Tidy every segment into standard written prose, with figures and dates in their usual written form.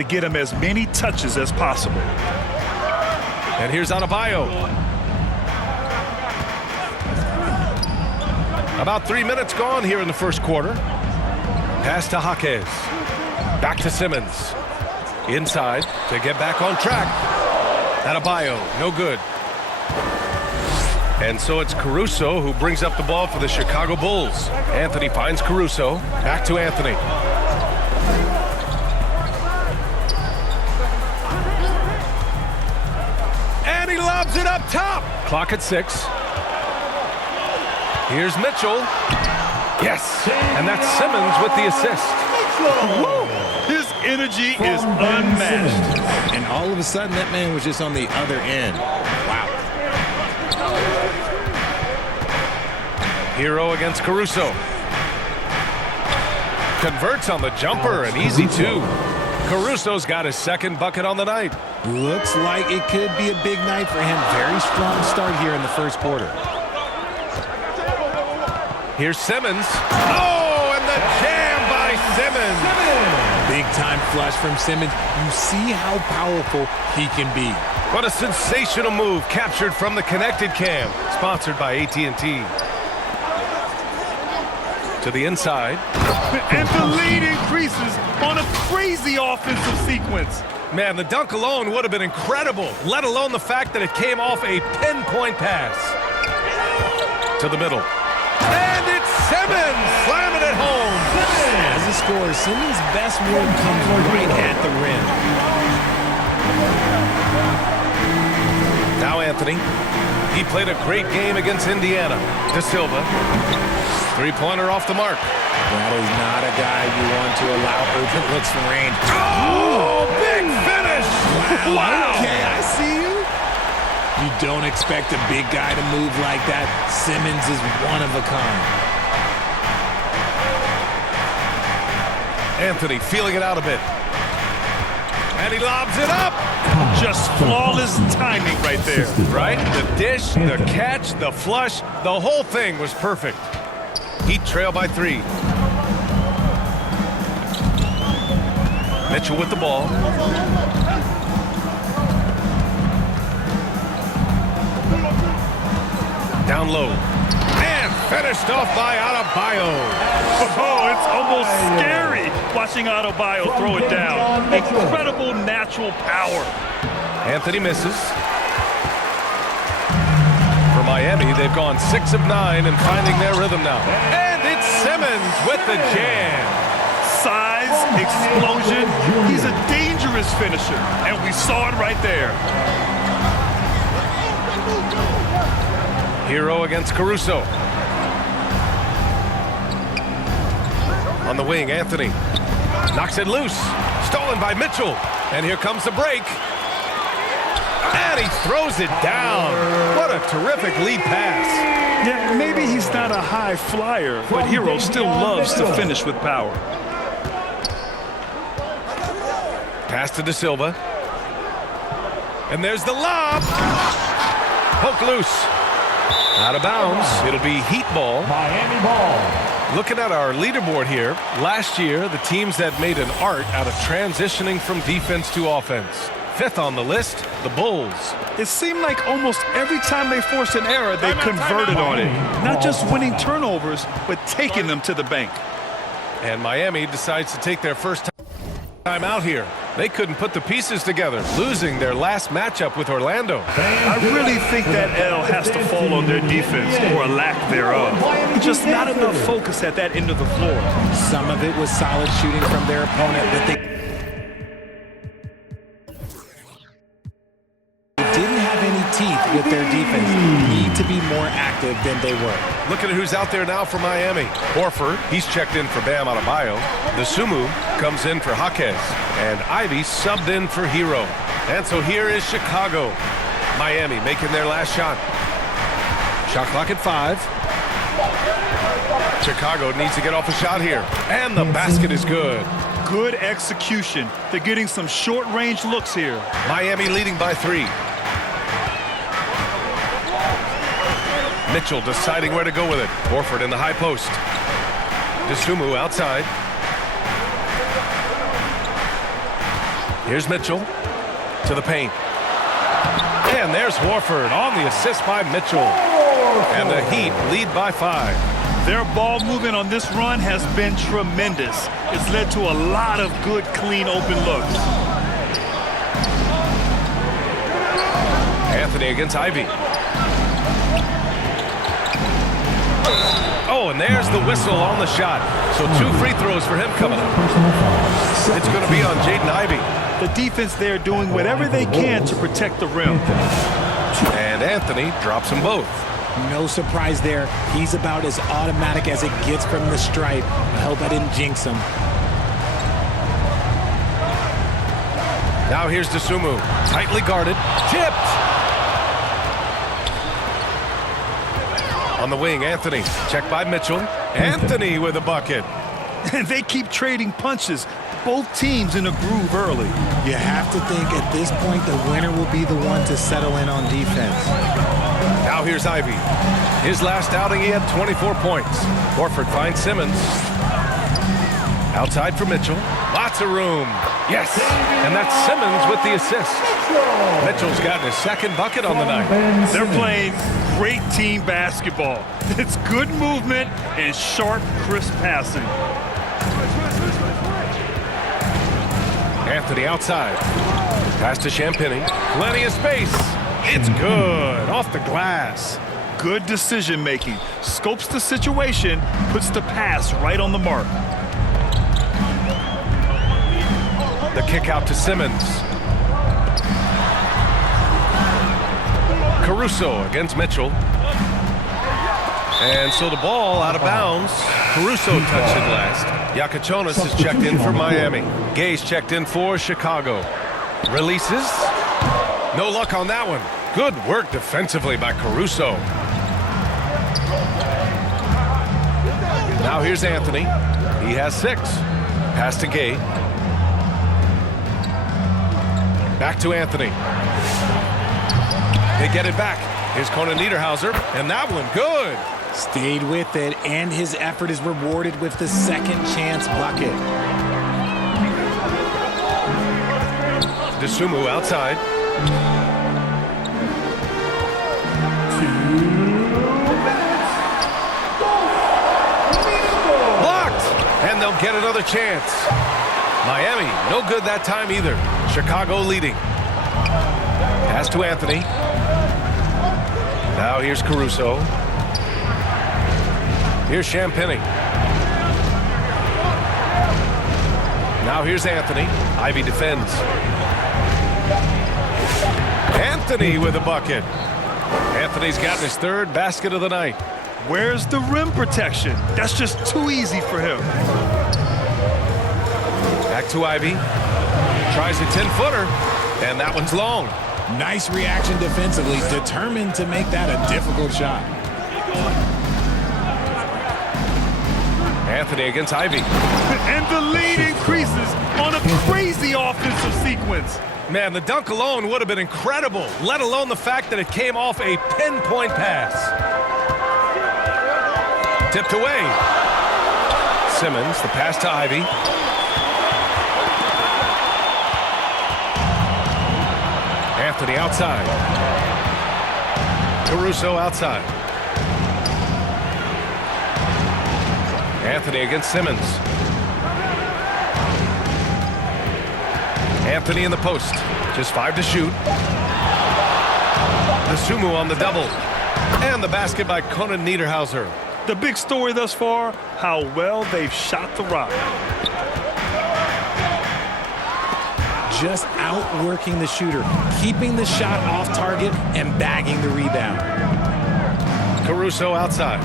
to get him as many touches as possible. And here's Adebayo. About 3 minutes gone here in the first quarter. Pass to Jaquez. Back to Simmons. Inside to get back on track. Adebayo, no good. And so it's Caruso who brings up the ball for the Chicago Bulls. Anthony finds Caruso. Back to Anthony. And he lobs it up top. Clock at 6. Here's Mitchell. Yes, and that's Simmons with the assist. Woo! His energy is unmatched. And all of a sudden, that man was just on the other end. Wow. Hero against Caruso. Converts on the jumper, and easy two. Caruso's got his second bucket on the night. Looks like it could be a big night for him. Very strong start here in the first quarter. Here's Simmons. Oh, and the jam by Simmons. Big time flush from Simmons. You see how powerful he can be. What a sensational move captured from the connected cam. Sponsored by AT&T. To the inside. And the lead increases on a crazy offensive sequence. Man, the dunk alone would have been incredible, let alone the fact that it came off a pinpoint pass. To the middle. And it's Simmons slamming it home. As a scorer, Simmons' best work comes right at the rim. Now Anthony. He played a great game against Indiana. De Silva. Three-pointer off the mark. That is not a guy you want to allow open looks from range. Oh, big finish! Wow. Okay, I see you. You don't expect a big guy to move like that. Simmons is one of a kind. Anthony feeling it out a bit. And he lobs it up. Just flawless timing right there. Right? The dish, the catch, the flush, the whole thing was perfect. Heat trail by 3. Mitchell with the ball. Down low. And finished off by Adebayo. Oh, it's almost scary watching Adebayo throw it down. Incredible natural power. Anthony misses. For Miami, they've gone 6 of 9 and finding their rhythm now. And it's Simmons with the jam. Size, explosion. He's a dangerous finisher, and we saw it right there. Hero against Caruso. On the wing, Anthony knocks it loose. Stolen by Mitchell. And here comes the break. And he throws it down. What a terrific lead pass. Yeah, maybe he's not a high flyer, but Hero still loves to finish with power. Pass to De Silva. And there's the lob. Poke loose. Out of bounds. It'll be Heat ball. Miami ball. Looking at our leaderboard here, last year, the teams that made an art out of transitioning from defense to offense. 5th on the list, the Bulls. It seemed like almost every time they forced an error, they converted on it. Not just winning turnovers, but taking them to the bank. And Miami decides to take their first time out here. They couldn't put the pieces together, losing their last matchup with Orlando. I really think that L has to fall on their defense, or a lack thereof. Just not enough focus at that end of the floor. Some of it was solid shooting from their opponent, but they didn't have any teeth with their defense. Need to be more active than they were. Looking at who's out there now for Miami. Horford, he's checked in for Bam Adebayo. The Sumu comes in for Jaquez. And Ivy subbed in for Hero. And so here is Chicago. Miami making their last shot. Shot clock at 5. Chicago needs to get off a shot here. And the basket is good. Good execution. They're getting some short-range looks here. Miami leading by 3. Mitchell deciding where to go with it. Horford in the high post. DeSumo outside. Here's Mitchell to the paint. And there's Horford on the assist by Mitchell. And the Heat lead by 5. Their ball movement on this run has been tremendous. It's led to a lot of good, clean, open looks. Anthony against Ivy. Oh, and there's the whistle on the shot. So 2 free throws for him coming up. It's going to be on Jaden Ivey. The defense there doing whatever they can to protect the rim. And Anthony drops them both. No surprise there. He's about as automatic as it gets from the stripe. I hope I didn't jinx him. Now here's Dosunmu. Tightly guarded. Tipped. On the wing, Anthony. Checked by Mitchell. Anthony with a bucket. And they keep trading punches. Both teams in a groove early. You have to think at this point the winner will be the one to settle in on defense. Now here's Ivy. His last outing, he had 24 points. Horford finds Simmons. Outside for Mitchell. Lots of room. Yes, and that's Simmons with the assist. Mitchell's gotten his second bucket on the night. They're playing great team basketball. It's good movement and sharp, crisp passing. Anthony outside. Pass to Champagny. Plenty of space. It's good. Off the glass. Good decision making. Scopes the situation, puts the pass right on the mark. The kick out to Simmons. Caruso against Mitchell. And so the ball out of bounds. Caruso touched it last. Yakuchonis is checked in for Miami. Gay's checked in for Chicago. Releases. No luck on that one. Good work defensively by Caruso. Now here's Anthony. He has 6. Pass to Gay. Back to Anthony. They get it back. Here's Conan Niederhauser, and that one good. Stayed with it, and his effort is rewarded with the second chance bucket. Dosunmu outside. Blocked! And they'll get another chance. Miami, no good that time either. Chicago leading. Pass to Anthony. Now here's Caruso. Here's Champagny. Now here's Anthony. Ivy defends. Anthony with a bucket. Anthony's gotten his 3rd basket of the night. Where's the rim protection? That's just too easy for him. Back to Ivy. Tries a 10-footer, and that one's long. Nice reaction defensively, determined to make that a difficult shot. Anthony against Ivy. And the lead increases on a crazy offensive sequence. Man, the dunk alone would have been incredible, let alone the fact that it came off a pinpoint pass. Tipped away. Simmons, the pass to Ivy. Anthony outside. Caruso outside. Anthony against Simmons. Anthony in the post. Just 5 to shoot. Dosunmu on the double. And the basket by Conan Niederhauser. The big story thus far, how well they've shot the rock. Just outworking the shooter, keeping the shot off target and bagging the rebound. Caruso outside.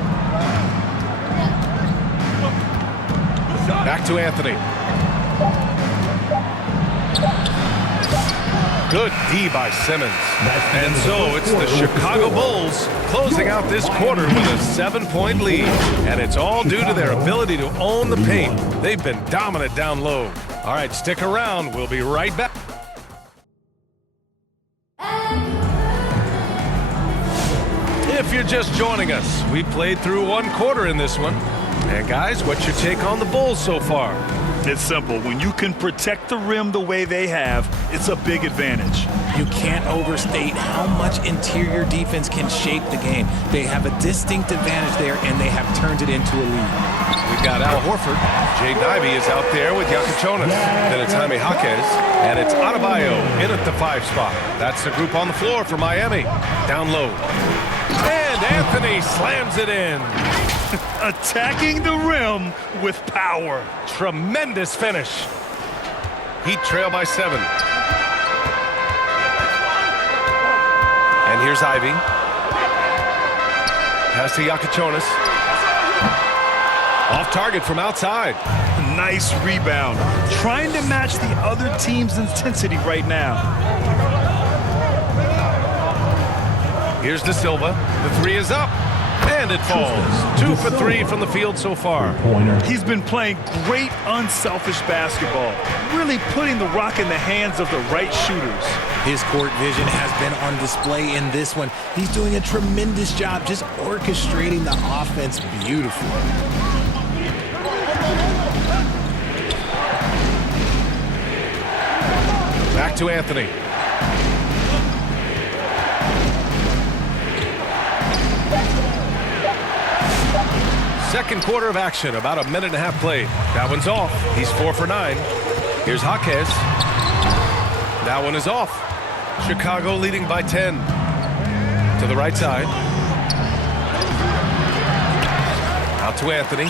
Back to Anthony. Good D by Simmons. And so it's the Chicago Bulls closing out this quarter with a 7-point lead. And it's all due to their ability to own the paint. They've been dominant down low. All right, stick around. We'll be right back. If you're just joining us, we played through 1 quarter in this one. And guys, what's your take on the Bulls so far? It's simple. When you can protect the rim the way they have, it's a big advantage. You can't overstate how much interior defense can shape the game. They have a distinct advantage there, and they have turned it into a lead. We've got Al Horford. Jaden Ivey is out there with Yakichonis. Then it's Jaime Jaquez. And it's Adebayo in at the 5 spot. That's the group on the floor for Miami. Down low. And Anthony slams it in. Attacking the rim with power. Tremendous finish. Heat trail by 7. And here's Ivey. Pass to Yakichonis. Off target from outside. Nice rebound. Trying to match the other team's intensity right now. Here's De Silva. The 3 is up. And it falls. 2 for 3 from the field so far. He's been playing great unselfish basketball. Really putting the rock in the hands of the right shooters. His court vision has been on display in this one. He's doing a tremendous job just orchestrating the offense beautifully. Back to Anthony. Second quarter of action, about a minute and a half played. That one's off. He's 4 for 9. Here's Jaquez. That one is off. Chicago leading by 10. To the right side. Out to Anthony.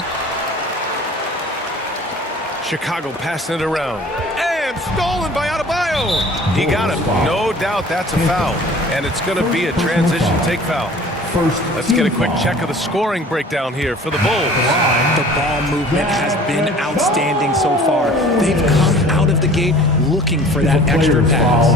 Chicago passing it around. And stolen by Adebayo. He got it. No doubt that's a foul. And it's going to be a transition take foul. Let's get a quick check of the scoring breakdown here for the Bulls. The ball movement has been outstanding so far. They've come out of the gate looking for that extra pass.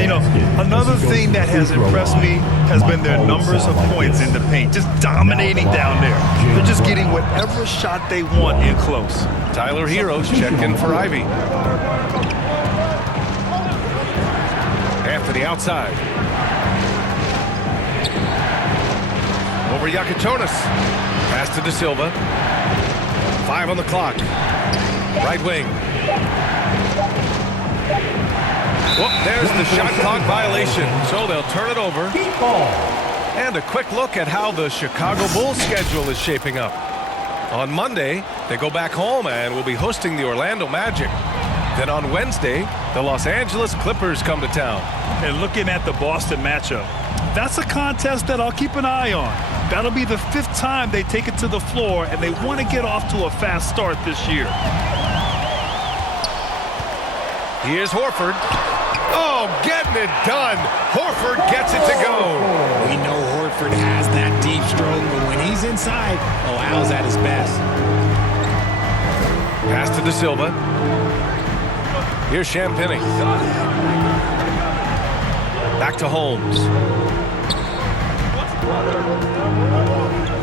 You know, another thing that has impressed me has been their numbers of points in the paint. Just dominating down there. They're just getting whatever shot they want in close. Tyler Heroes checked in for Ivey. Anthony outside. Over Yakichonis. Pass to De Silva. 5 on the clock. Right wing. Whoop, there's the shot clock violation. So they'll turn it over. And a quick look at how the Chicago Bulls schedule is shaping up. On Monday, they go back home and will be hosting the Orlando Magic. Then on Wednesday, the Los Angeles Clippers come to town. And looking at the Boston matchup, that's a contest that I'll keep an eye on. That'll be the 5th time they take it to the floor, and they want to get off to a fast start this year. Here's Horford. Oh, getting it done. Horford gets it to go. We know Horford has that deep stroke, but when he's inside, oh, Al's at his best. Pass to De Silva. Here's Champagnie. Back to Holmes.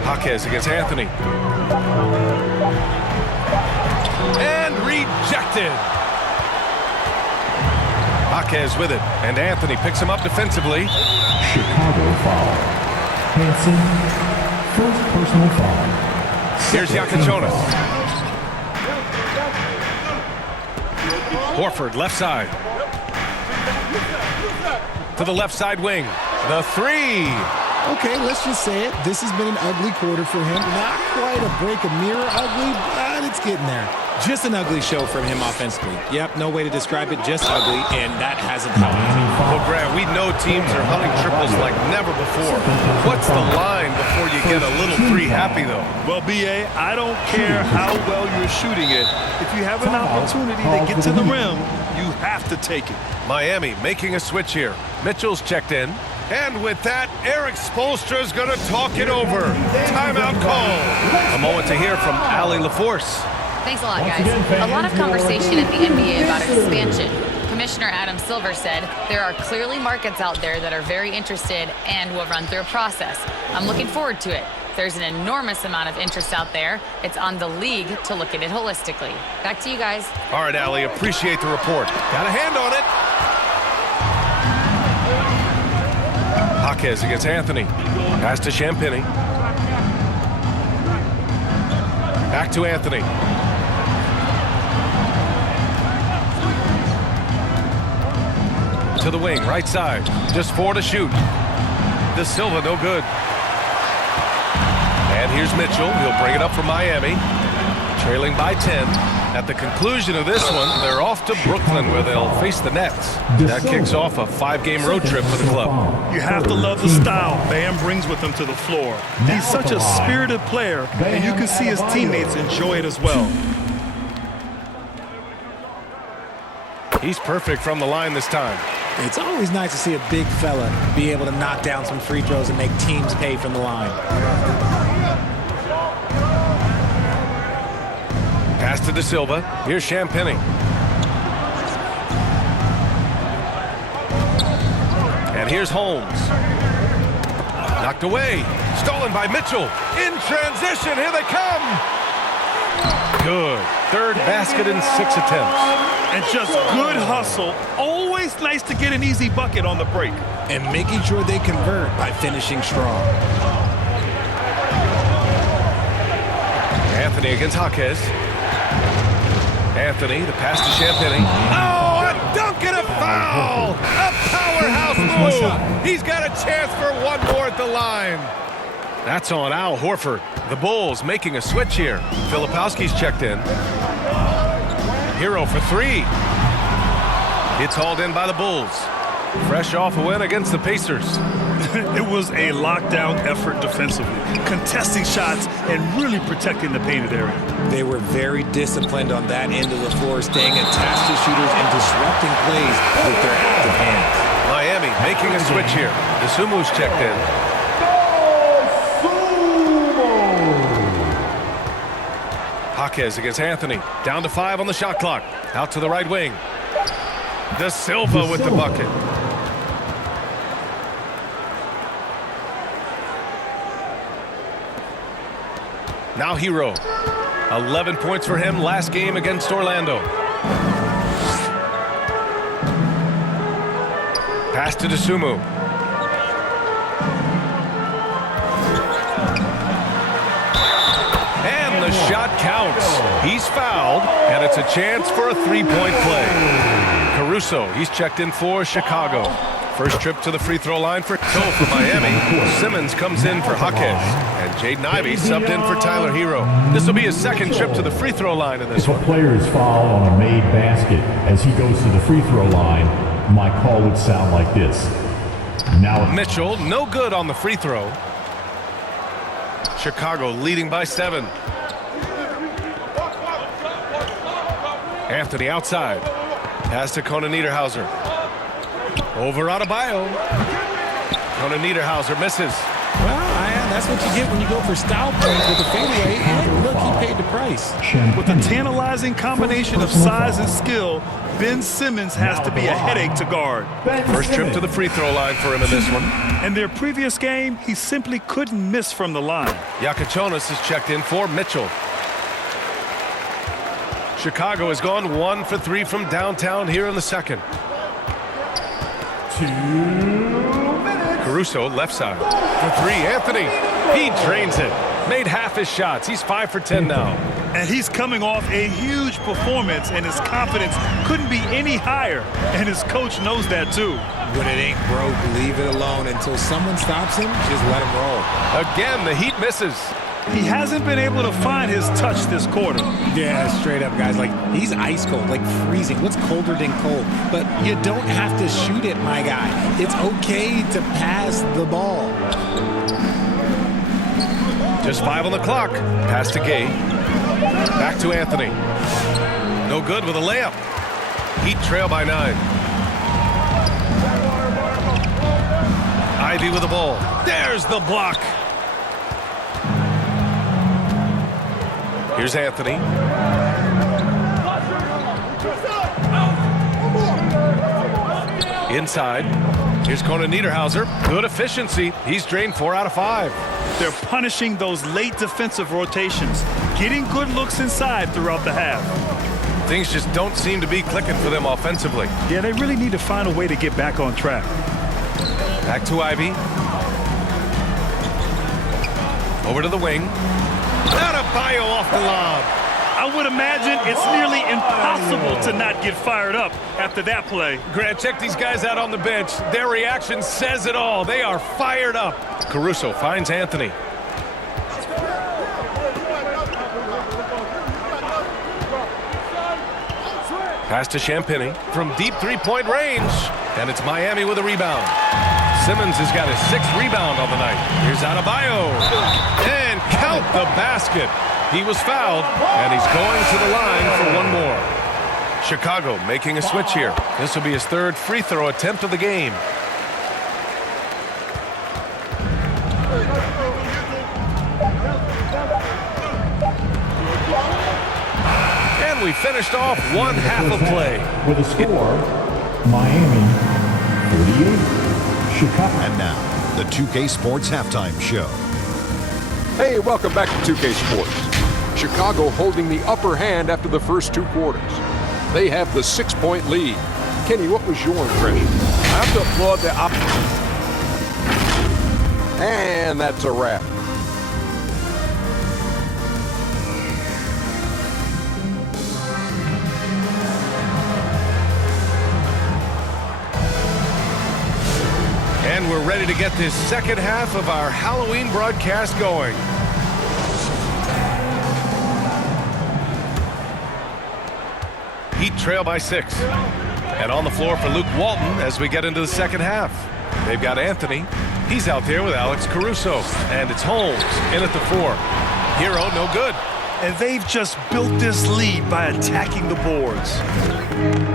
Jaquez against Anthony. And rejected. Jaquez with it. And Anthony picks him up defensively. Chicago foul. Hanson, first personal foul. Here's Yakichonis. Horford, left side. To the left side wing. The 3. Okay, let's just say it. This has been an ugly quarter for him. Not quite a break a mirror ugly, but it's getting there. Just an ugly show from him offensively. Yep, no way to describe it, just ugly, and that hasn't helped. Well, Grant, we know teams are hunting triples like never before. What's the line before you get a little 3 happy, though? Well, B.A., I don't care how well you're shooting it. If you have an opportunity to get to the rim, you have to take it. Miami making a switch here. Mitchell's checked in. And with that, Eric Spoelstra's going to talk it over. Timeout call. A moment to hear from Allie LaForce. Thanks a lot, guys. A lot of conversation in the NBA about expansion. Commissioner Adam Silver said there are clearly markets out there that are very interested and will run through a process. I'm looking forward to it. There's an enormous amount of interest out there. It's on the league to look at it holistically. Back to you guys. All right, Allie, appreciate the report. Got a hand on it. Jaquez against Anthony. Pass to Champagnie. Back to Anthony. To the wing, right side. Just 4 to shoot. De Silva, no good. And here's Mitchell. He'll bring it up for Miami. Trailing by 10. At the conclusion of this one, they're off to Brooklyn where they'll face the Nets. That kicks off a 5-game road trip for the club. You have to love the style Bam brings with him to the floor. He's such a spirited player, and you can see his teammates enjoy it as well. He's perfect from the line this time. It's always nice to see a big fella be able to knock down some free throws and make teams pay from the line. Pass to De Silva. Here's Champagny. And here's Holmes. Knocked away. Stolen by Mitchell. In transition. Here they come. Good. Third basket in 6 attempts. And just good hustle. Always nice to get an easy bucket on the break. And making sure they convert by finishing strong. Anthony against Jaquez. Anthony, the pass to Champagny. Oh, a dunk and a foul! A powerhouse move! He's got a chance for one more at the line. That's on Al Horford. The Bulls making a switch here. Filipowski's checked in. Hero for 3. It's hauled in by the Bulls. Fresh off a win against the Pacers. It was a lockdown effort defensively, contesting shots and really protecting the painted area. They were very disciplined on that end of the floor, staying attached to shooters and disrupting plays with their active hands. Miami making a switch here. DeSumu's checked in. Jaquez against Anthony. Down to 5 on the shot clock. Out to the right wing. De Silva with the bucket. Now Hero. 11 points for him last game against Orlando. Pass to DeSumo. And the shot counts. He's fouled, and it's a chance for a 3-point play. Caruso, he's checked in for Chicago. First trip to the free throw line for Miami. Simmons comes in for Jaquez. And Jaden Ivey subbed in for Tyler Hero. This will be his second trip to the free throw line in this one. If a player is fouled on a made basket as he goes to the free throw line, my call would sound like this. Now Mitchell, no good on the free throw. Chicago leading by 7. Anthony outside. Pass to Conan Niederhauser. Over Adebayo. Conan Niederhauser misses. Well, that's what you get when you go for style points with a fadeaway. And look, he paid the price. With a tantalizing combination of size and skill, Ben Simmons has to be a headache to guard. First trip to the free throw line for him in this one. In their previous game, he simply couldn't miss from the line. Yakachonis is checked in for Mitchell. Chicago has gone 1 for 3 from downtown here in the second. 2 minutes. Caruso left side. For 3, Anthony. He drains it. Made half his shots. He's 5 for 10 now. And he's coming off a huge performance, and his confidence couldn't be any higher. And his coach knows that too. When it ain't broke, leave it alone. Until someone stops him, just let him roll. Again, the Heat misses. He hasn't been able to find his touch this quarter. Yeah, straight up, guys. Like, he's ice cold, like freezing. What's colder than cold? But you don't have to shoot it, my guy. It's okay to pass the ball. Just 5 on the clock. Pass to Gay. Back to Anthony. No good with a layup. Heat trail by 9. Ivy with the ball. There's the block. Here's Anthony. Inside. Here's Conan Niederhauser. Good efficiency. He's drained 4 out of 5. They're punishing those late defensive rotations, getting good looks inside throughout the half. Things just don't seem to be clicking for them offensively. Yeah, they really need to find a way to get back on track. Back to Ivy. Over to the wing. Adebayo off the lob. I would imagine it's nearly impossible to not get fired up after that play. Grant, check these guys out on the bench. Their reaction says it all. They are fired up. Caruso finds Anthony. Pass to Champagny from deep three-point range. And it's Miami with a rebound. Simmons has got his 6th rebound on the night. Here's Adebayo. And count the basket. He was fouled, and he's going to the line for one more. Chicago making a switch here. This will be his 3rd free throw attempt of the game. And we finished off one half of play. With a score, Miami 48, Chicago. And now, the 2K Sports Halftime Show. Hey, welcome back to 2K Sports. Chicago holding the upper hand after the first 2 quarters. They have the 6-point lead. Kenny, what was your impression? I have to applaud the And that's a wrap. And we're ready to get this second half of our Halloween broadcast going. Heat trail by 6. And on the floor for Luke Walton as we get into the second half. They've got Anthony. He's out there with Alex Caruso. And it's Holmes in at the 4. Hero, no good. And they've just built this lead by attacking the boards.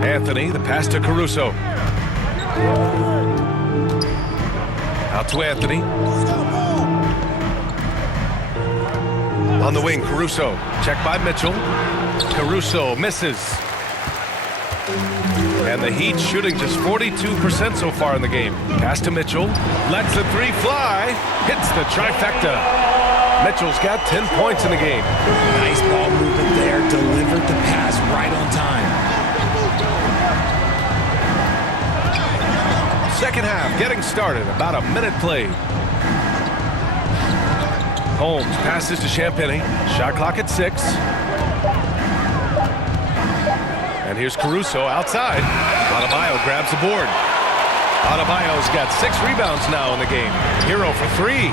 Anthony, the pass to Caruso. Out to Anthony. On the wing, Caruso. Check by Mitchell. Caruso misses. And the Heat shooting just 42% so far in the game. Pass to Mitchell. Lets the 3 fly. Hits the trifecta. Mitchell's got 10 points in the game. Nice ball movement there. Delivered the pass right on time. Second half getting started. About a minute played. Holmes passes to Champagny. Shot clock at 6. And here's Caruso outside. Adebayo grabs the board. Adebayo's got 6 rebounds now in the game. Hero for 3.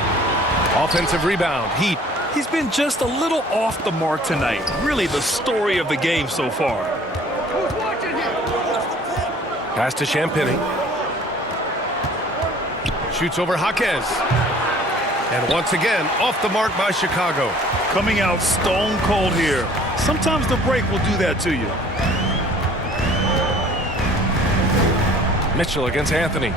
Offensive rebound. Heat. He's been just a little off the mark tonight. Really the story of the game so far. Pass to Champagny. Shoots over Jaquez. And once again, off the mark by Chicago. Coming out stone cold here. Sometimes the break will do that to you. Mitchell against Anthony.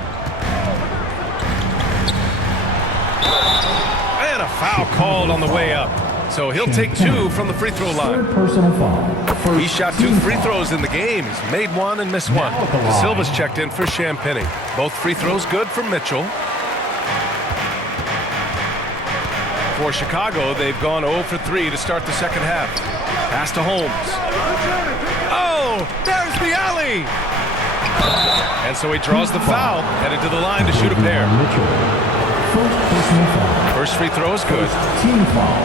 And a foul called on the way up. So he'll take 2 from the free throw line. 3rd personal foul. He shot 2 free throws in the game. He's made 1 and missed 1. Silva's checked in for Champagny. Both free throws good for Mitchell. For Chicago, they've gone 0 for 3 to start the second half. Pass to Holmes. Oh, there's the alley. And so he draws the foul, headed to the line to shoot a pair. Mitchell. 1st personal foul. First free throw is good. Team foul.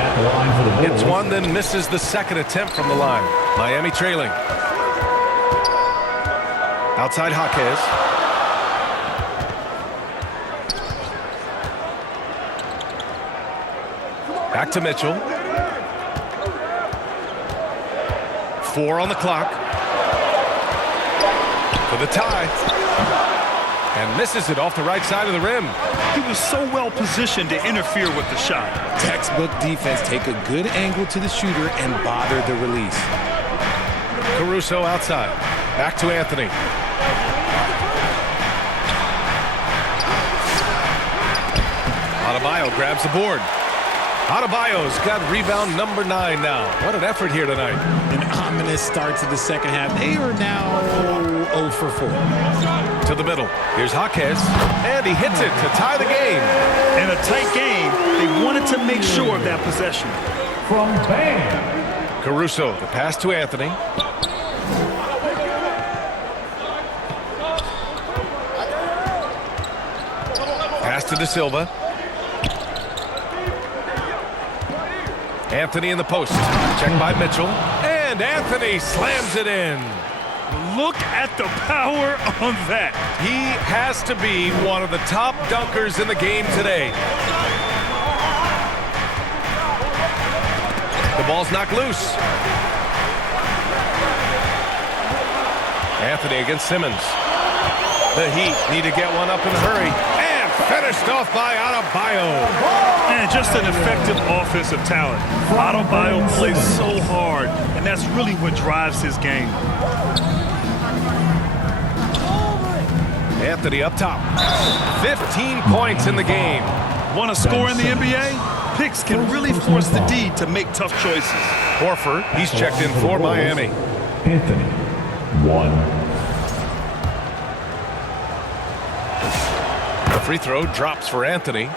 At the line for the Bulls. Hits 1, then misses the second attempt from the line. Miami trailing. Outside Jaquez. Back to Mitchell. 4 on the clock. For the tie. And misses it off the right side of the rim. He was so well positioned to interfere with the shot. Textbook defense. Take a good angle to the shooter and bother the release. Caruso outside. Back to Anthony. Adebayo grabs the board. Adebayo's got rebound number 9 now. What an effort here tonight. An ominous start to the second half. They are now 0 for 4. To the middle. Here's Jaquez. And he hits it to tie the game. In a tight game, they wanted to make sure of that possession. From Bam. Caruso, the pass to Anthony. Pass to De Silva. Anthony in the post. Checked by Mitchell. And Anthony slams it in. Look at the power on that. He has to be one of the top dunkers in the game today. The ball's knocked loose. Anthony against Simmons. The Heat need to get one up in a hurry. And finished off by Adebayo. And just an effective offensive talent. Adebayo plays so hard, and that's really what drives his game. Anthony up top. 15 points in the game. Want to score in the NBA? Picks can really force the D to make tough choices. Horford, he's checked in for Miami. Anthony, 1. The free throw drops for Anthony.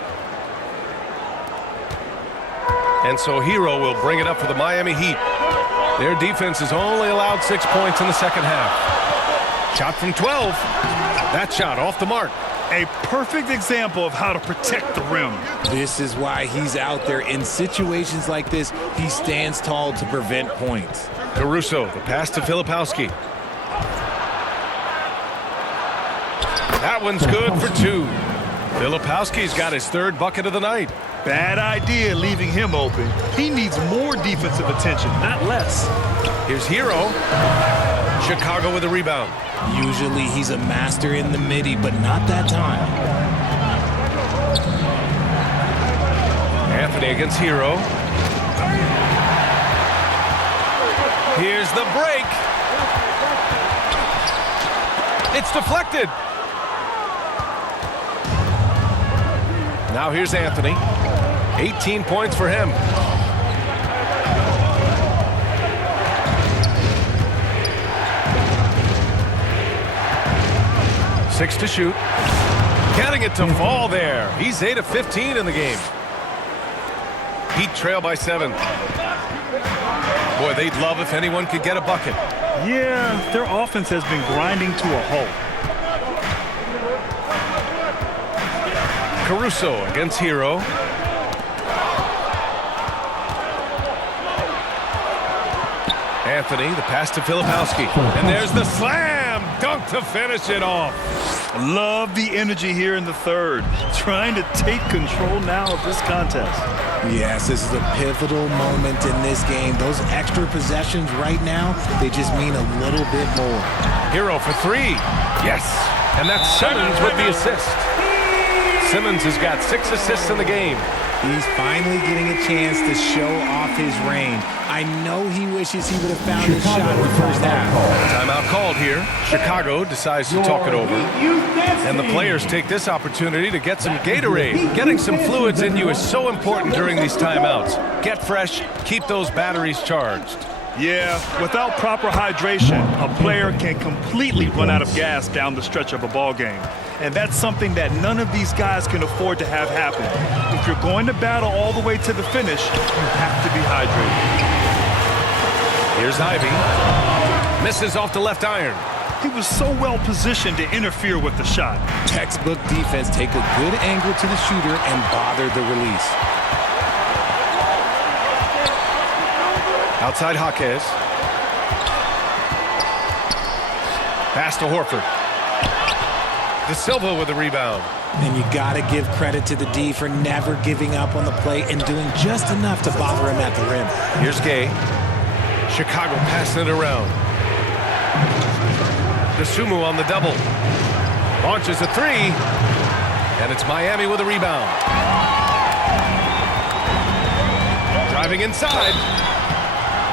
And so Hero will bring it up for the Miami Heat. Their defense has only allowed 6 points in the second half. Shot from 12. That shot off the mark. A perfect example of how to protect the rim. This is why he's out there. In situations like this, he stands tall to prevent points. Caruso, the pass to Filipowski. That one's good for 2. Filipowski's got his 3rd bucket of the night. Bad idea leaving him open. He needs more defensive attention, not less. Here's Hero. Chicago with a rebound. Usually he's a master in the midi, but not that time. Anthony against Hero. Here's the break. It's deflected. Now here's Anthony. 18 points for him. Six to shoot. Getting it to fall there. He's 8 of 15 in the game. Heat trail by 7. Boy, they'd love if anyone could get a bucket. Yeah, their offense has been grinding to a halt. Caruso against Hero. Anthony, the pass to Filipowski. And there's the slam dunk to finish it off. Love the energy here in the third. Trying to take control now of this contest. Yes, this is a pivotal moment in this game. Those extra possessions right now, they just mean a little bit more. Hero for 3. Yes. And that's Simmons with the assist. Simmons has got 6 assists in the game. He's finally getting a chance to show off his range. I know he wishes he would have found his shot in the first half. Timeout called here. Chicago decides to talk it over. And the players take this opportunity to get some Gatorade. Getting some fluids in you is so important during these timeouts. Get fresh, keep those batteries charged. Yeah, without proper hydration, a player can completely run out of gas down the stretch of a ball game. And that's something that none of these guys can afford to have happen. If you're going to battle all the way to the finish, you have to be hydrated. Here's Ivy. Misses off the left iron. He was so well positioned to interfere with the shot. Textbook defense, take a good angle to the shooter and bother the release. Outside Jaquez. Pass to Horford. De Silva with the rebound. And you got to give credit to the D for never giving up on the play and doing just enough to bother him at the rim. Here's Gay. Chicago passing it around. DeSumo on the double. Launches a 3. And it's Miami with a rebound. Driving inside.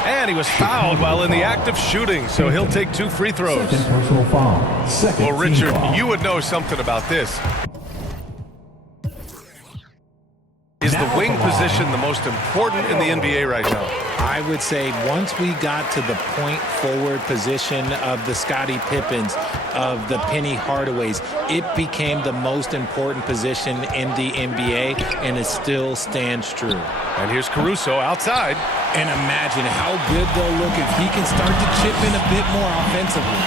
And he was fouled while in the act of shooting, so he'll take 2 free throws. Second personal foul. Second Well, Richard, team foul. you would know something about this. Is the wing position the most important in the NBA right now? I would say once we got to the point forward position of the Scottie Pippens, of the Penny Hardaways, it became the most important position in the NBA, and it still stands true. And here's Caruso outside. And imagine how good they'll look if he can start to chip in a bit more offensively.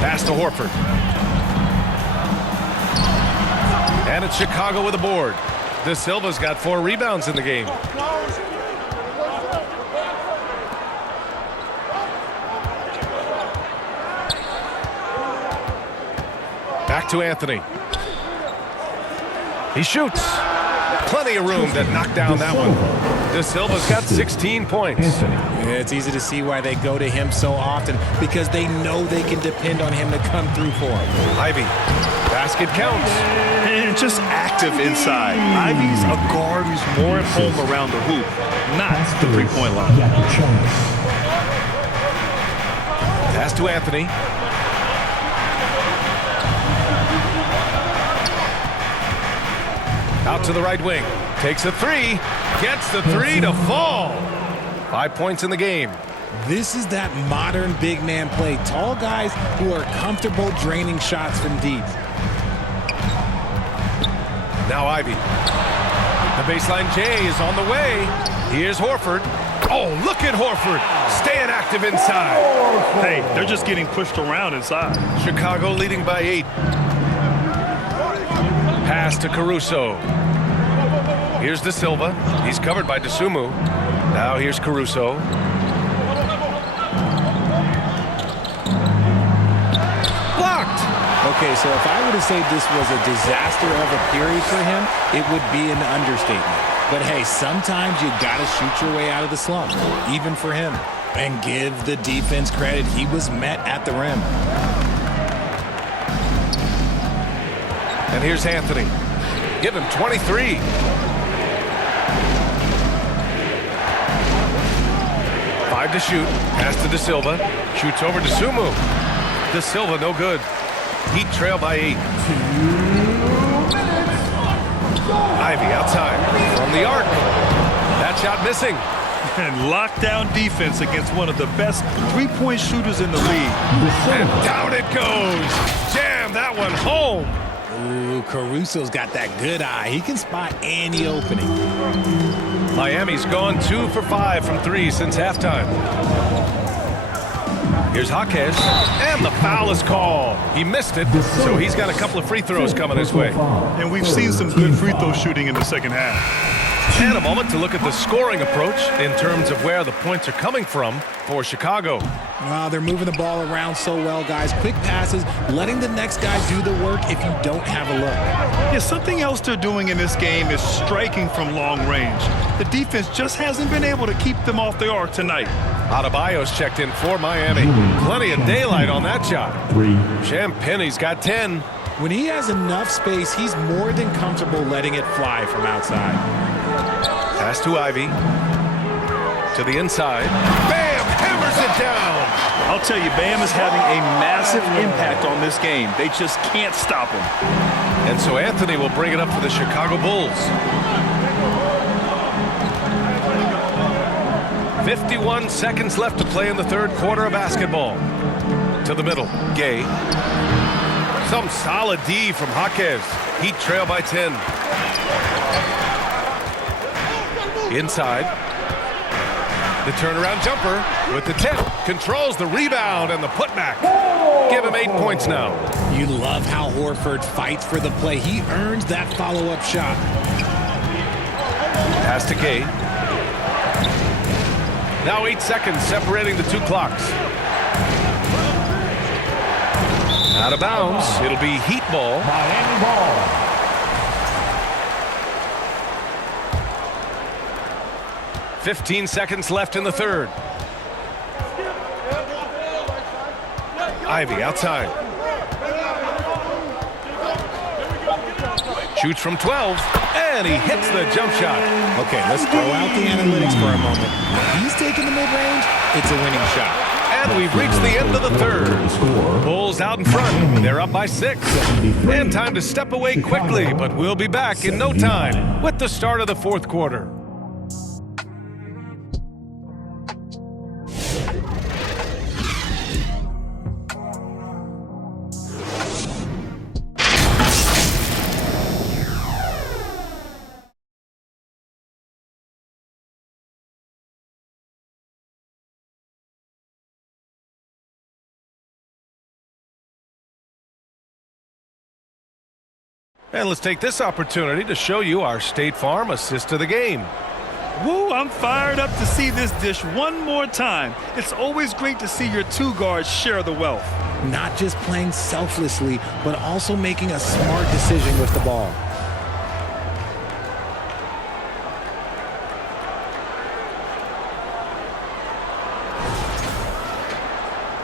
Pass to Horford. And it's Chicago with a board. De Silva's got 4 rebounds in the game. Back to Anthony. He shoots. Plenty of room to knock down that one. De Silva's got 16 points. Yeah, it's easy to see why they go to him so often, because they know they can depend on him to come through for them. Ivy. Basket counts. And just active inside. Ivy's a guard who's more at home around the hoop, not the three-point line. Pass to Anthony. Out to the right wing. Takes a 3. Gets the 3 to fall. 5 points in the game. This is that modern big man play. Tall guys who are comfortable draining shots from deep. Now Ivy. The baseline J is on the way. Here's Horford. Oh, look at Horford. Staying active inside. Hey, they're just getting pushed around inside. Chicago leading by 8. Pass to Caruso. Here's De Silva. He's covered by DeSumo. Now here's Caruso. Blocked. Okay, so if I were to say this was a disaster of a period for him, it would be an understatement. But hey, sometimes you gotta shoot your way out of the slump, even for him. And give the defense credit, he was met at the rim. And here's Anthony. Give him 23. Five to shoot. Pass to De Silva. Shoots over to Sumu. De Silva, no good. Heat trail by 8. Ivy outside. From the arc. That shot missing. And lockdown defense against one of the best three-point shooters in the league. And down it goes. Jam that one home. Ooh, Caruso's got that good eye. He can spot any opening. Miami's gone 2 for 5 from 3 since halftime. Here's Jaquez, and the foul is called. He missed it, so he's got a couple of free throws coming his way. And we've seen some good free throw shooting in the second half. And a moment to look at the scoring approach in terms of where the points are coming from for Chicago. Wow, they're moving the ball around so well, guys. Quick passes, letting the next guy do the work if you don't have a look. Yeah, something else they're doing in this game is striking from long range. The defense just hasn't been able to keep them off the arc tonight. Adebayo's checked in for Miami. Plenty of daylight on that shot. 3. Champagne's got 10. When he has enough space, he's more than comfortable letting it fly from outside. Pass to Ivy. To the inside. Bam! Hammers it down! I'll tell you, Bam is having a massive impact on this game. They just can't stop him. And so Anthony will bring it up for the Chicago Bulls. 51 seconds left to play in the third quarter of basketball. To the middle. Gay. Some solid D from Jaquez. Heat trail by 10. Inside. The turnaround jumper with the tip. Controls the rebound and the putback. Give him 8 points now. You love how Horford fights for the play. He earns that follow-up shot. Pass to Gay. Now 8 seconds separating the 2 clocks. Out of bounds. It'll be Heat ball. Miami ball. 15 seconds left in the third. Ivy outside. Shoots from 12, and he hits the jump shot. Okay, let's throw out the analytics for a moment. When he's taking the mid-range, it's a winning shot. And we've reached the end of the third. Bulls out in front. They're up by 6. And time to step away quickly, but we'll be back in no time with the start of the fourth quarter. And let's take this opportunity to show you our State Farm assist of the game. Woo, I'm fired up to see this dish one more time. It's always great to see your two guards share the wealth. Not just playing selflessly, but also making a smart decision with the ball.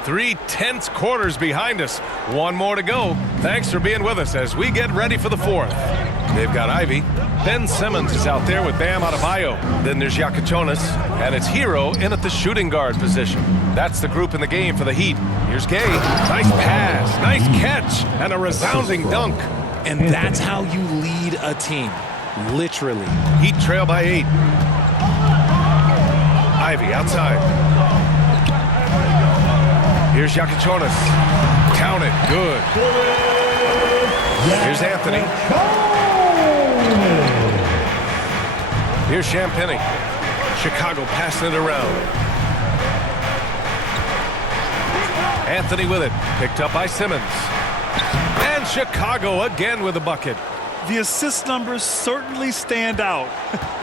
Three tense quarters behind us. One more to go. Thanks for being with us as we get ready for the fourth. They've got Ivy. Ben Simmons is out there with Bam Adebayo. Then there's Yakachonis, and it's Hero in at the shooting guard position. That's the group in the game for the Heat. Here's Gay. Nice pass, nice catch, and a resounding dunk. And that's how you lead a team. Literally. Heat trail by 8. Ivy outside. Here's Yakachonis. Count it. Good. Here's Anthony. Here's Champagny. Chicago passing it around. Anthony with it. Picked up by Simmons. And Chicago again with a bucket. The assist numbers certainly stand out.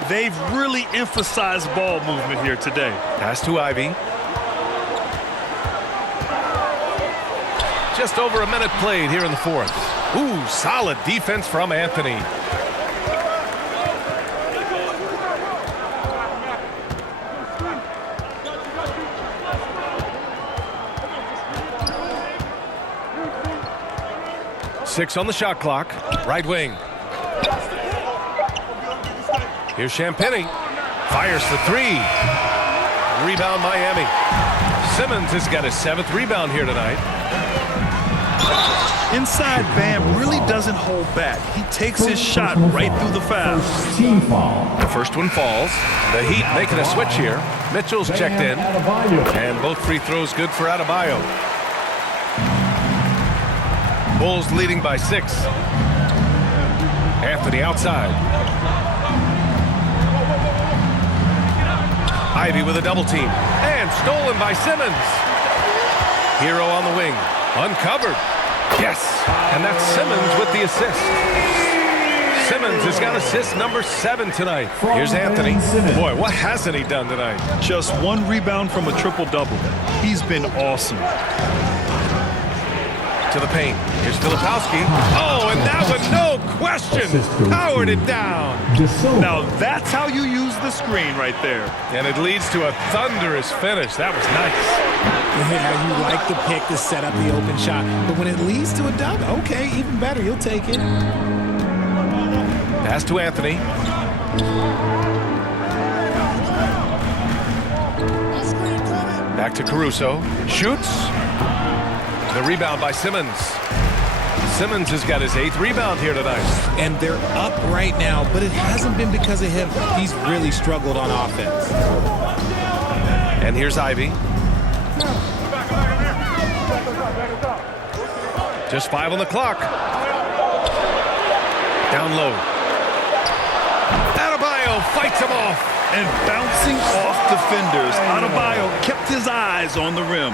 They've really emphasized ball movement here today. Pass to Ivy. Just over a minute played here in the fourth. Ooh, solid defense from Anthony. Six on the shot clock. Right wing. Here's Champagny. Fires for three. Rebound Miami. Simmons has got his 7th rebound here tonight. Inside, Bam really doesn't hold back. He takes his shot right through the foul. Team foul. The first one falls. The Heat making a switch here. Mitchell's checked in. And both free throws good for Adebayo. Bulls leading by 6. Anthony outside. Ivy with a double team. And stolen by Simmons. Hero on the wing. Uncovered. Yes. And that's Simmons with the assist. Simmons has got assist number 7 tonight. Here's Anthony. Boy, what hasn't he done tonight? Just 1 rebound from a triple-double. He's been awesome. To the paint. Here's Filipowski. Oh, and that one, no question, powered it down. Now that's how you use the screen right there. And it leads to a thunderous finish. That was nice. Yeah, you like the pick to set up the open shot. But when it leads to a dunk, okay, even better. You'll take it. Pass to Anthony. Back to Caruso. Shoots. The rebound by Simmons. Simmons has got his 8th rebound here tonight. And they're up right now, but it hasn't been because of him. He's really struggled on offense. And here's Ivy. Just 5 on the clock. Down low. Adebayo fights him off. And bouncing off defenders, Adebayo kept his eyes on the rim.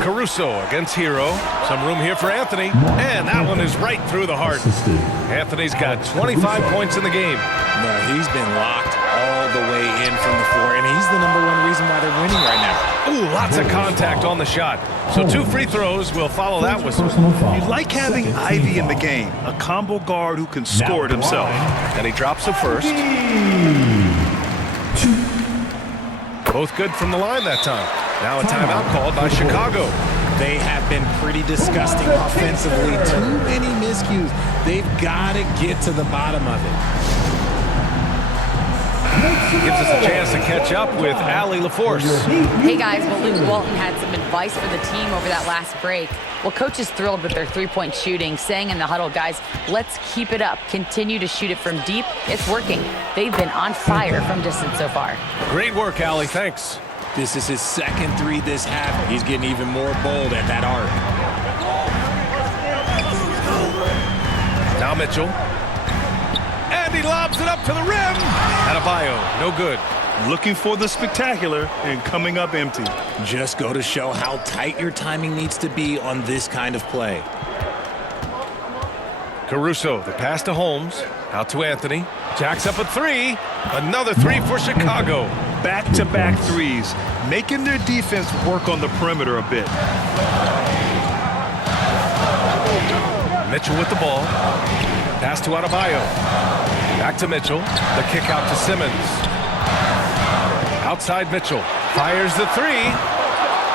Caruso against Hero. Some room here for Anthony. And that one is right through the heart. Anthony's got 25 points in the game. No, he's been locked all the way in from the floor, and he's the #1 reason why they're winning right now. Ooh, lots of contact on the shot. So 2 free throws will follow that whistle. You like having Ivy in the game, a combo guard who can score it himself. And he drops the first. Both good from the line that time. Now a timeout called by Chicago. They have been pretty disgusting offensively. Too many miscues. They've got to get to the bottom of it. Gives us a chance to catch up with Allie LaForce. Hey guys, well, Luke Walton had some advice for the team over that last break. Well, coach is thrilled with their 3-point shooting, saying in the huddle, guys, let's keep it up. Continue to shoot it from deep. It's working. They've been on fire from distance so far. Great work, Allie. Thanks. This is his 2nd 3 this half. He's getting even more bold at that arc. Now Mitchell. And he lobs it up to the rim. Adebayo, no good. looking for the spectacular and coming up empty. Just go to show how tight your timing needs to be on this kind of play. Caruso, the pass to Holmes. Out to Anthony. Jacks up a three. Another three for Chicago. Back-to-back threes, making their defense work on the perimeter a bit. Mitchell with the ball. Pass to Adebayo. Back to Mitchell. The kick out to Simmons. Outside Mitchell. Fires the three.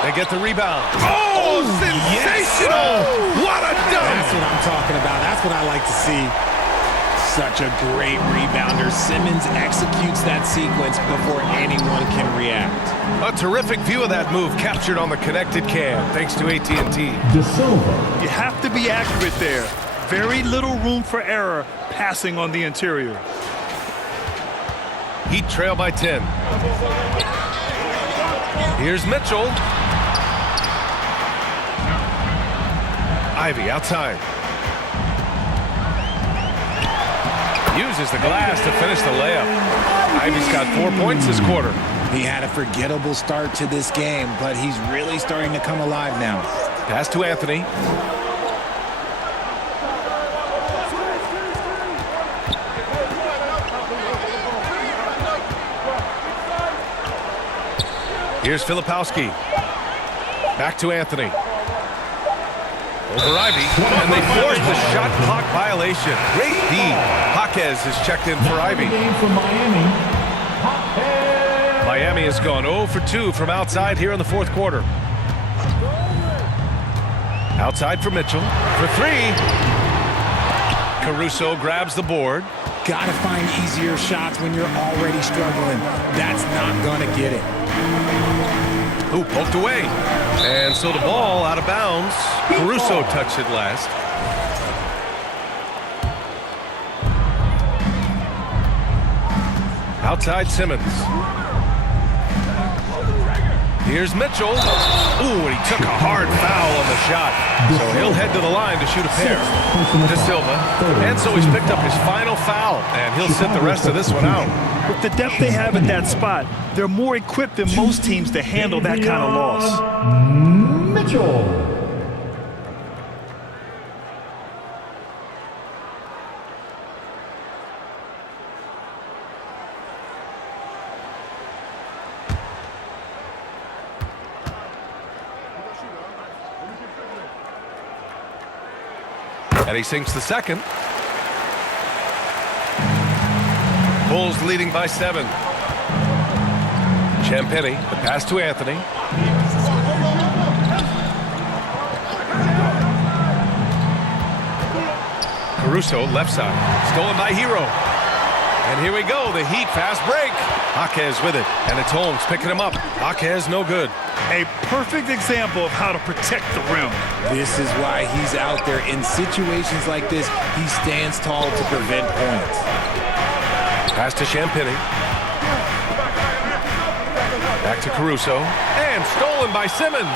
They get the rebound. Oh, sensational! Yes. What a dunk! That's what I'm talking about. That's what I like to see. Such a great rebounder. Simmons executes that sequence before anyone can react. A terrific view of that move captured on the connected cam, thanks to AT&T. De Silva. You have to be accurate there. Very little room for error passing on the interior. Heat trail by 10. Here's Mitchell. Ivy outside. Uses the glass to finish the layup. Ivy's got 4 points this quarter. He had a forgettable start to this game, but he's really starting to come alive now. Pass to Anthony. Here's Filipowski. Back to Anthony. Over Ivy, and they forced the shot clock violation. Great D. Jaquez is checked in for Ivy. Game for Miami. Miami has gone 0 for 2 from outside here in the fourth quarter. Outside for Mitchell. For three. Caruso grabs the board. Gotta find easier shots when you're already struggling. That's not gonna get it. Ooh, poked away. And so the ball out of bounds. Caruso touched it last. Outside Simmons. Here's Mitchell. Ooh, and he took a hard foul on the shot. So he'll head to the line to shoot a pair. De Silva. And so he's picked up his final foul. And he'll sit the rest of this one out. With the depth they have at that spot, they're more equipped than most teams to handle that kind of loss. Mitchell. And he sinks the second. Bulls leading by 7. Champagnie, the pass to Anthony. Caruso, left side. Stolen by Hero. And here we go, the Heat fast break. Jaquez with it, and it's Holmes picking him up. Jaquez no good. A perfect example of how to protect the rim. This is why he's out there. In situations like this, he stands tall to prevent points. Pass to Champagnie. Back to Caruso. And stolen by Simmons.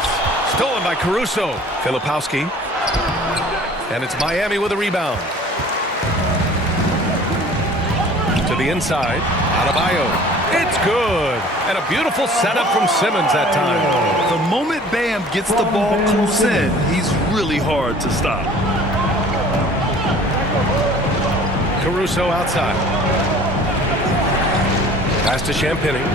Stolen by Caruso. Filipowski. And it's Miami with a rebound. To the inside. Adebayo. It's good. And a beautiful setup from Simmons that time. The moment Bam gets the ball close in, he's really hard to stop. Caruso outside. Pass to Champagnie.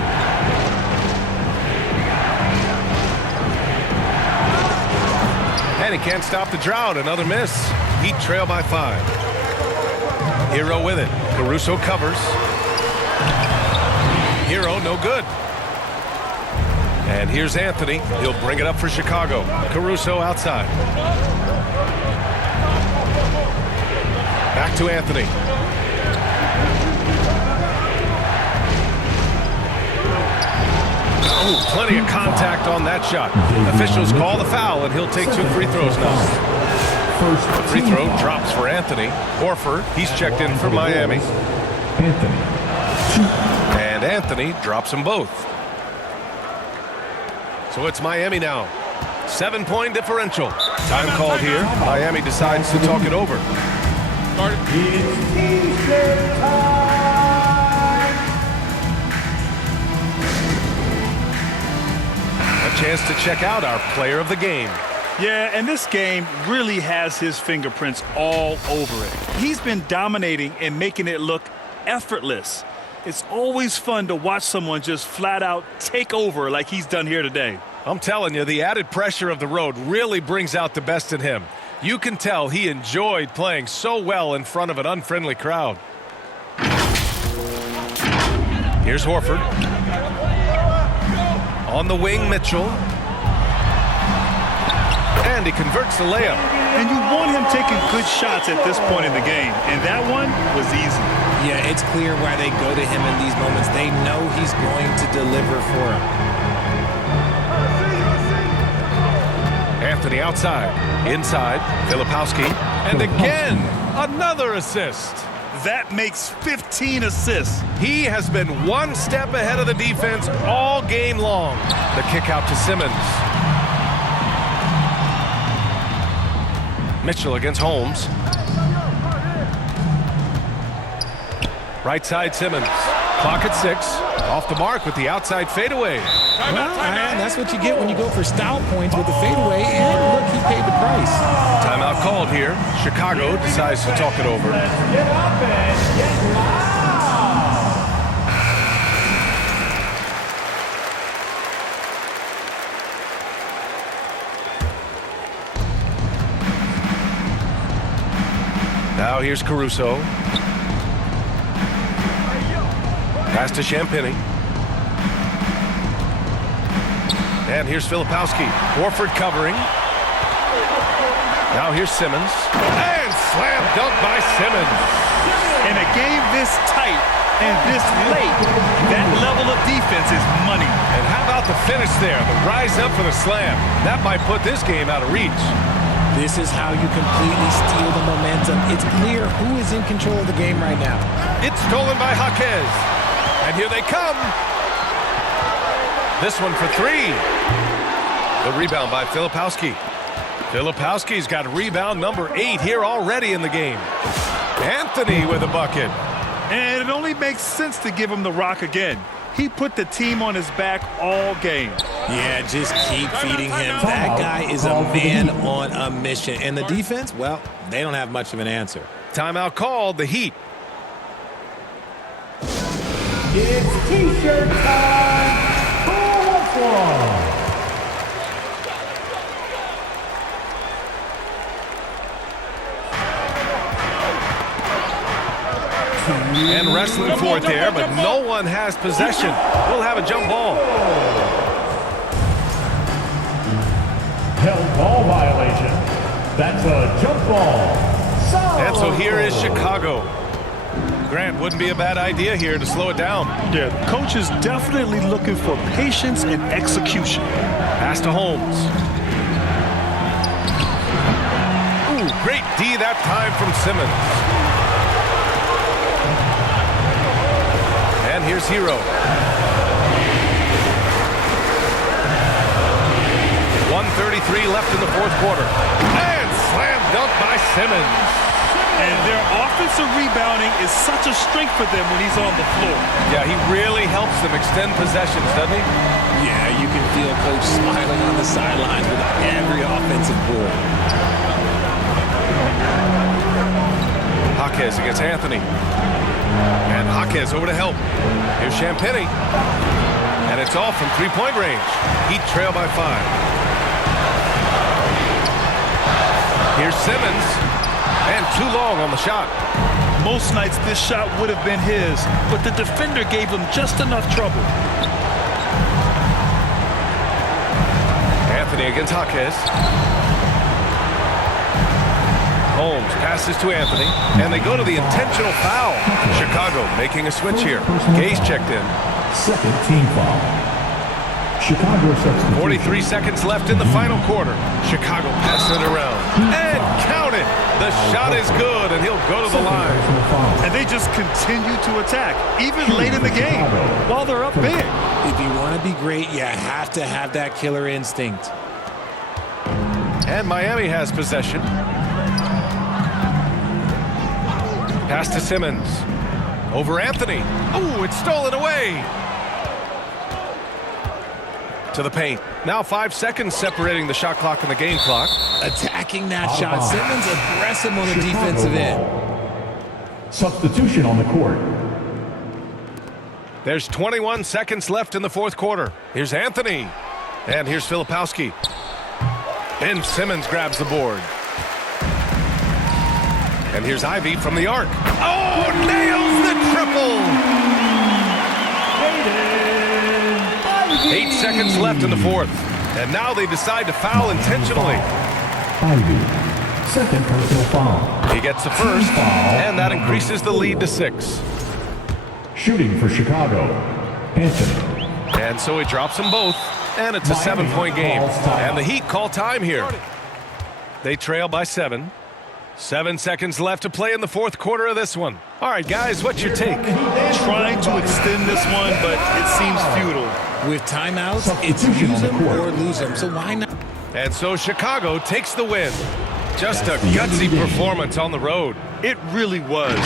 And he can't stop the drought. Another miss. Heat trail by 5. Hero with it. Caruso covers. Hero no good. And here's Anthony. He'll bring it up for Chicago. Caruso outside. Back to Anthony. Oh, plenty of contact on that shot. Officials call the foul, and he'll take 2 free throws now. The free throw drops for Anthony. Horford, he's checked in for Miami. And Anthony drops them both. So it's Miami now. 7-point differential. Time called here. Miami decides to talk it over. chance to check out our player of the game. Yeah, and this game really has his fingerprints all over it. He's been dominating and making it look effortless. It's always fun to watch someone just flat out take over like he's done here today. I'm telling you, the added pressure of the road really brings out the best in him. You can tell he enjoyed playing so well in front of an unfriendly crowd. Here's Horford. On the wing, Mitchell. And he converts the layup. And you want him taking good shots at this point in the game. And that one was easy. Yeah, it's clear why they go to him in these moments. They know he's going to deliver for him. Anthony outside. Inside, Filipowski. And again, another assist. That makes 15 assists. He has been one step ahead of the defense all game long. The kick out to Simmons. Mitchell against Holmes. Right side Simmons. Clock at 6. Off the mark with the outside fadeaway. Well, that's what you get when you go for style points with the fadeaway. And look, he paid the price. Timeout called here. Chicago decides to talk it over. Get up and get loud. Now here's Caruso. Pass to Champagny. And here's Filipowski. Horford covering. Now here's Simmons. And slam dunk by Simmons. In a game this tight and this late, that level of defense is money. And how about the finish there? The rise up for the slam. That might put this game out of reach. This is how you completely steal the momentum. It's clear who is in control of the game right now. It's stolen by Jaquez. And here they come. This one for 3. The rebound by Filipowski. Filipowski's got rebound number 8 here already in the game. Anthony with a bucket. And it only makes sense to give him the rock again. He put the team on his back all game. Yeah, just keep feeding him. That guy is a man on a mission. And the defense, well, they don't have much of an answer. Timeout called, the Heat. It's T-shirt time. And wrestling for it there, but no one has possession. We'll have a jump ball. Held ball violation. That's a jump ball. And so here is Chicago. Grant, wouldn't be a bad idea here to slow it down. Yeah, coach is definitely looking for patience and execution. Pass to Holmes. Ooh, great D that time from Simmons. And here's Hero. 1:33 left in the 4th quarter. And slam dunk by Simmons. And their offensive rebounding is such a strength for them when he's on the floor. Yeah, he really helps them extend possessions, doesn't he? Yeah, you can feel Coach smiling on the sidelines with every offensive board. Jaquez against Anthony. And Jaquez over to help. Here's Champagny. And it's off from 3-point range. Heat trail by 5. Here's Simmons. And too long on the shot. Most nights this shot would have been his, but the defender gave him just enough trouble. Anthony against Jaquez. Holmes passes to Anthony, and they go to the intentional foul. Chicago making a switch here. Gay's checked in. Second team foul. Chicago substitution. 43 seconds left in the final quarter. Chicago passing it around. And count it. The shot is good, and he'll go to the line. And they just continue to attack, even late in the game, while they're up big. If you want to be great, you have to have that killer instinct. And Miami has possession. Pass to Simmons. Over Anthony. Ooh, it's stolen away. To to the paint. Now 5 seconds separating the shot clock and the game clock. Attacking that shot. Simmons aggressive on the defensive end. Substitution on the court. There's 21 seconds left in the fourth quarter. Here's Anthony. And here's Filipowski. Ben Simmons grabs the board. And here's Ivy from the arc. Oh, nails the triple! 8 seconds left in the fourth. And now they decide to foul intentionally. Ivy, second personal foul. He gets the first, and that increases the lead to 6. Shooting for Chicago, Anthony. And so he drops them both, and it's a 7-point game. And the Heat call time here. They trail by 7. 7 seconds left to play in the fourth quarter of this one. All right, guys, what's your take? Trying to extend this one, but it seems futile. With timeouts, it's use them or lose them. So why not? And so Chicago takes the win. Just a gutsy performance on the road. It really was.